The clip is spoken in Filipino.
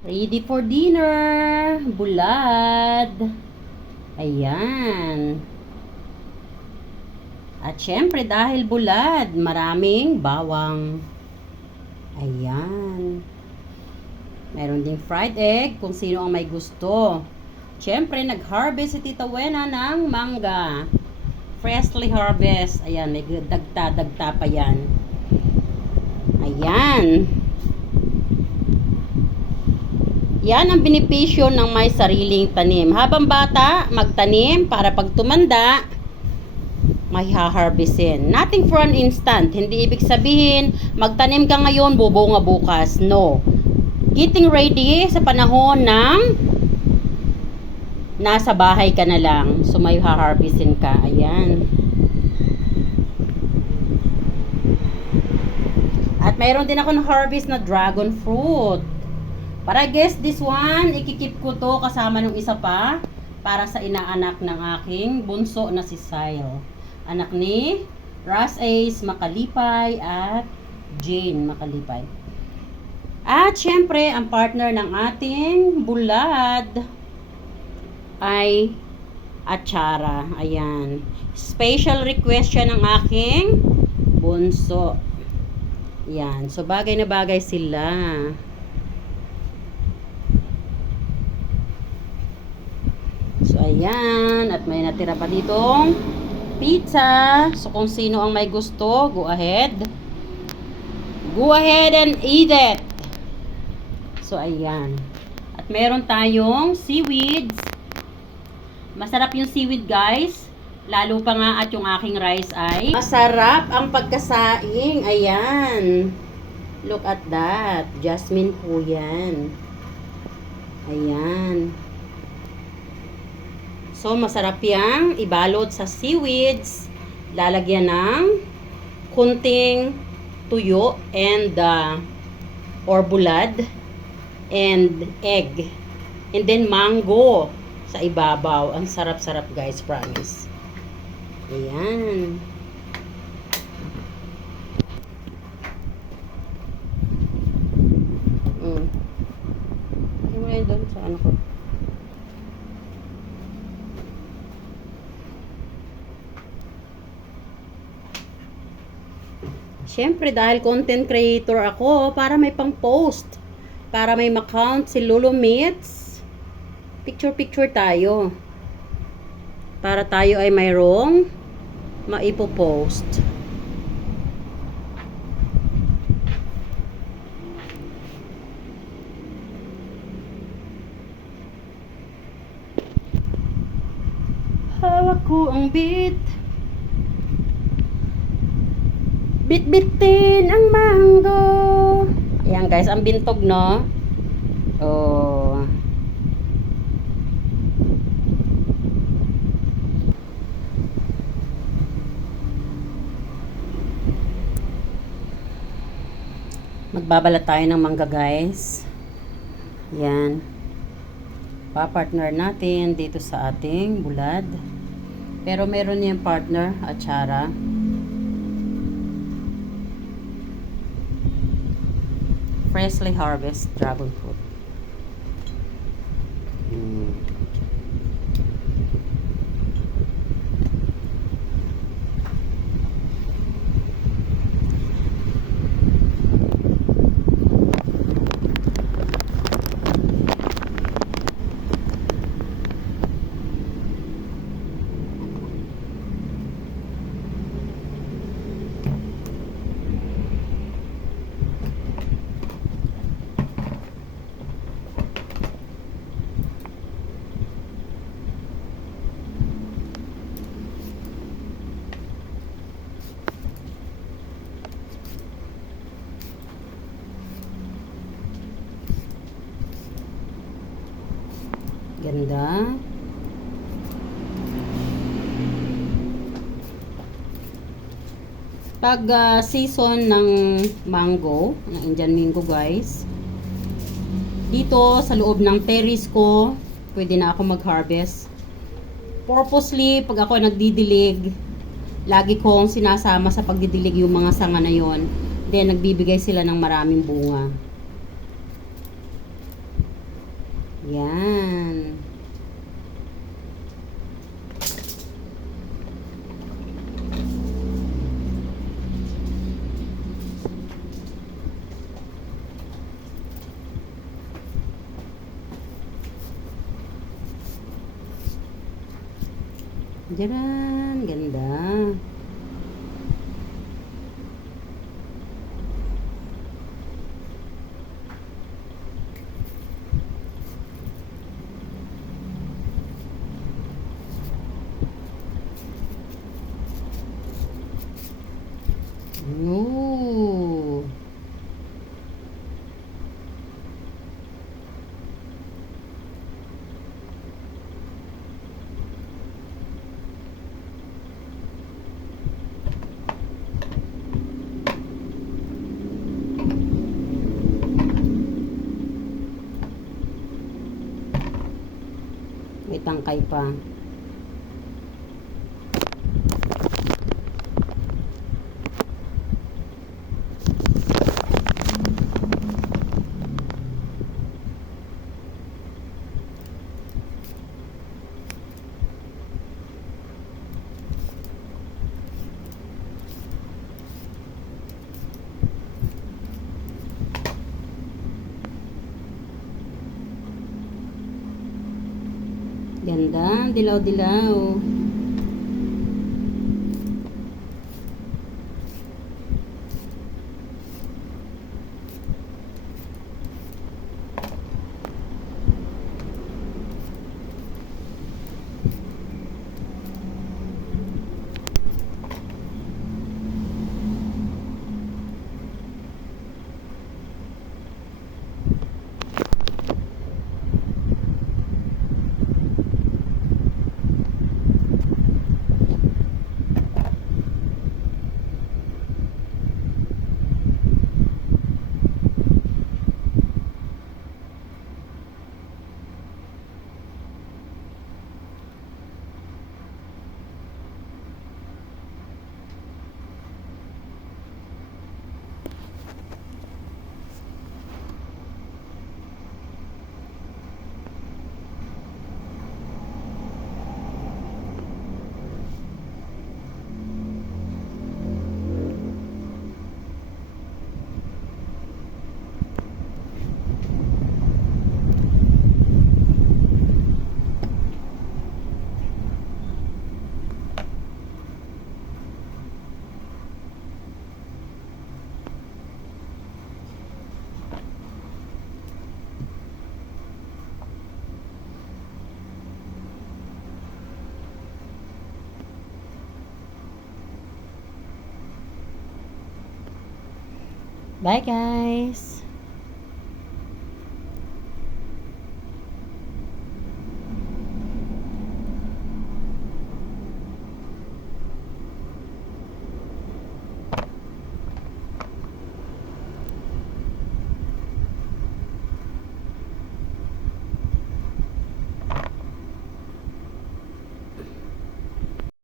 Ready for dinner. Bulad. Ayan. At syempre dahil bulad, maraming bawang. Ayan. Meron ding fried egg kung sino ang may gusto. Syempre nag-harvest si Tita Wena ng mangga. Freshly harvest. Ayan, may dagta pa yan. Ayan. Yan ang benepisyo ng may sariling tanim. Habang bata, magtanim para pag tumanda, may haharvestin. Nothing for an instant. Hindi ibig sabihin, magtanim ka ngayon, bubunga bukas. No. Getting ready sa panahon ng nasa bahay ka na lang. So, may haharvestin ka. Ayan. At mayroon din ako na-harvest na dragon fruit. Para guess this one, ikikip ko to kasama ng isa pa para sa inaanak ng aking bunso na si Sile. Anak ni Ras Ace Makalipay at Jane Makalipay. At syempre, ang partner ng ating bulad ay atsara. Ayan. Special request siya ng aking bunso. Ayan. So, bagay na bagay sila. So, ayan. At may natira pa ditong pizza. So, kung sino ang may gusto, go ahead. Go ahead and eat it. So, ayan. At meron tayong seaweeds. Masarap yung seaweed, guys. Lalo pa nga at yung aking rice ay masarap ang pagkasaing. Ayan. Look at that. Jasmine po yan. Ayan. So, masarap yang ibalot sa seaweeds. Lalagyan ng kunting tuyo and or bulad and egg. And then mango sa ibabaw. Ang sarap-sarap, guys, promise. Ayan. Ano mo yun doon sa ano ko? Siyempre, dahil content creator ako, para may pang-post. Para may ma-count si Lolo Meets. Picture-picture tayo. Para tayo ay mayroong maipopost. Hawak ko ang beat. Bit-bitin ang mango. Ayan, guys, ang bintog, no? Oh. Magbabalat tayo ng mangga, guys. Ayan. Pa-partner natin dito sa ating bulad. Pero meron yung partner, atsara. Freshly harvest dragon fruit. Ganda. Pag season ng mango, ng Indian mango, guys, dito sa loob ng terrace ko, pwede na ako mag-harvest. Purposely, pag ako nagdidilig, lagi kong sinasama sa pagdidilig yung mga sanga na yon. Then, nagbibigay sila ng maraming bunga. Yan. Diyan, ganda. Ooh. May tangkay pa. Ganda, dilaw-dilaw. Bye guys!